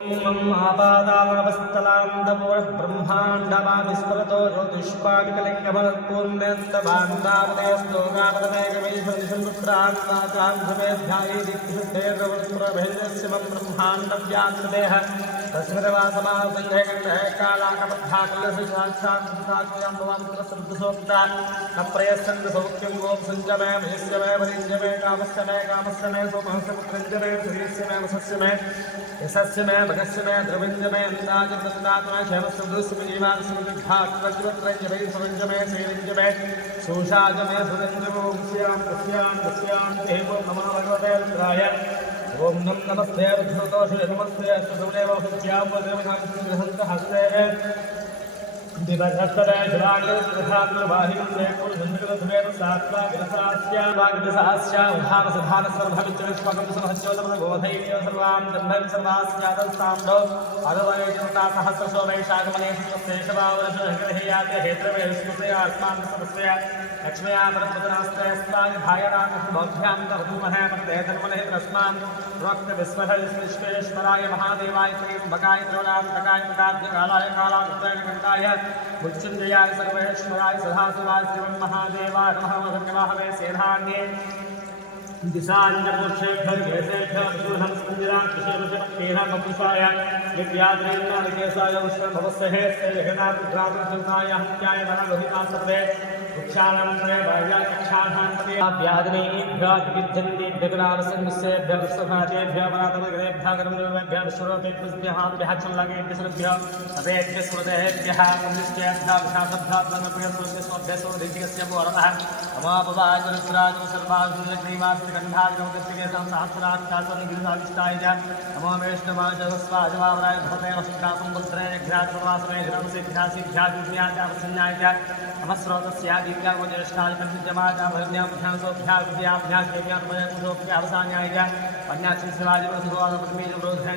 आपादानवस्तलान्दपूर्ब्रह्माण्डमाविस्मृतो ज्योतिष्पाटिकलिङ्गमपूर्णस्तवान्दावदेस्तोगापदमेकमेश्वरनिषन्पुत्रान्मात्रान्धमेऽध्यायीदिक्सुद्धेर्वपुत्रभेदस्यमं ब्रह्माण्डव्यासदेह तस्मिन्वासमासङ्घकण्ठकालसुसाक्षात्साक्षां भवामपुत्रसन्दसोक्ता न प्रयस्सन्तु सौख्यं गों सञ्जमे मयस्यमे वरिञ्जमे कामस्यमे सोमहंसपुत्रञ्जमे श्रीस्यमे वसस्यमे यशस्यमे भगस्यमे द्रविञ्जमे अन्दाजप्रस्तात्मे क्षेमस्वदुस्यमे जीवांसुविद्धात्मज्वत्रञ्जमे सुरञ्जमे श्रीरञ्जमे सूषाजमे सुरञ्जमोंस्यां तस्यां देवो नमो भगवते रुद्राय ओम नमस्ते विष्णुदोषे नमस्ते सुदेव सत्यां वदेवहस्ते दिवसस्तरे शिवाग्रस्थात्मवाहिन्ये कुलधन्यकुलधुमेन सात्वा विरसास्या वाग्रसास्या उभावसभानस्वर्भविच्चविष्पकं सुमहस्योदमनबोधैर्य सर्वां जन्मं सर्वास्यादस्ताम्भो भगवैजनता सहस्रशो वैशाखमने शेषवावरशहृदयाते हेत्रवे विष्णुसे आत्मान् सर्वस्य लक्ष्म्या परमपदनास्त्रयस्ताय भायरामभ्यां धर्ममहे पते धर्मने तस्मान् रक्तविस्महविश्वेश्वराय महादेवाय त्र्यम्बकाय त्रिगुणात्मकाय प्रकाशकालाय कालाय मृत्युंजयाय सर्वेश्वराय सदाशिवाय शिवं महादेवाय नमः धन्यवादे सेनान्ये दिशाञ्जपुरुषेभ्यर्घेशेभ्यः सुरहंसुराक्षेभ्यः विद्याद्रेन्द्रकेशाय विष्णुभवस्ये सेनापुत्राय हत्याय वरलोहिता सर्वे वृक्षानन्तरे वाह्याख्याधान्तरेभ्यः विसर्भाचेभ्यः परातमग्रेभ्यः कर्मयोगेभ्यः विश्वरूपेभ्यः छल्लकेभ्यः सर्वेभ्यः सवेभ्यः स्मृतेभ्यः पुण्यस्तेभ्यः विशाखभ्यात्मनप्रियस्वस्य वरदः अमापवाय रुद्राज सर्वाग्निवास्तिकण्ठादिकं सहस्राक्षासनिगिरिसादिष्टाय च नमो वैष्णवाय सरस्वाय वावराय भवते वसुधासमुद्रे घ्रासवासने घ्रामसिद्ध्यासिद्ध्यादिव्याजावसन्याय च नमस्रोतस्य दिव्यागोज्येष्ठाय प्रसिद्धमाजाभरण्याभ्यासोभ्याभ्यासेभ्यान्वयसोभ्यावसान्याय च पन्याश्रीशिवाजिवसुभोधपद्मीजब्रोधाय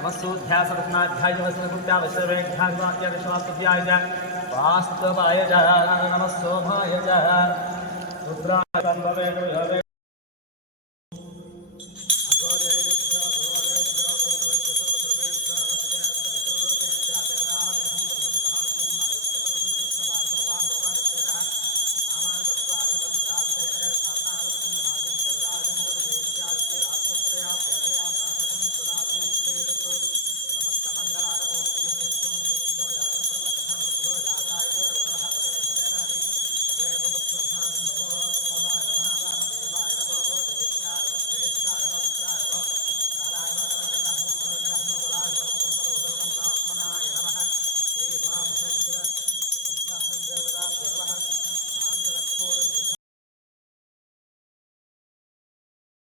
नमस्सोध्यासरत्नाध्याय वसनकुट्यावशवेघ्यान्वाक्यविश्वासुध्याय च वास्तवाय च नमस्सोभाय च रुद्रा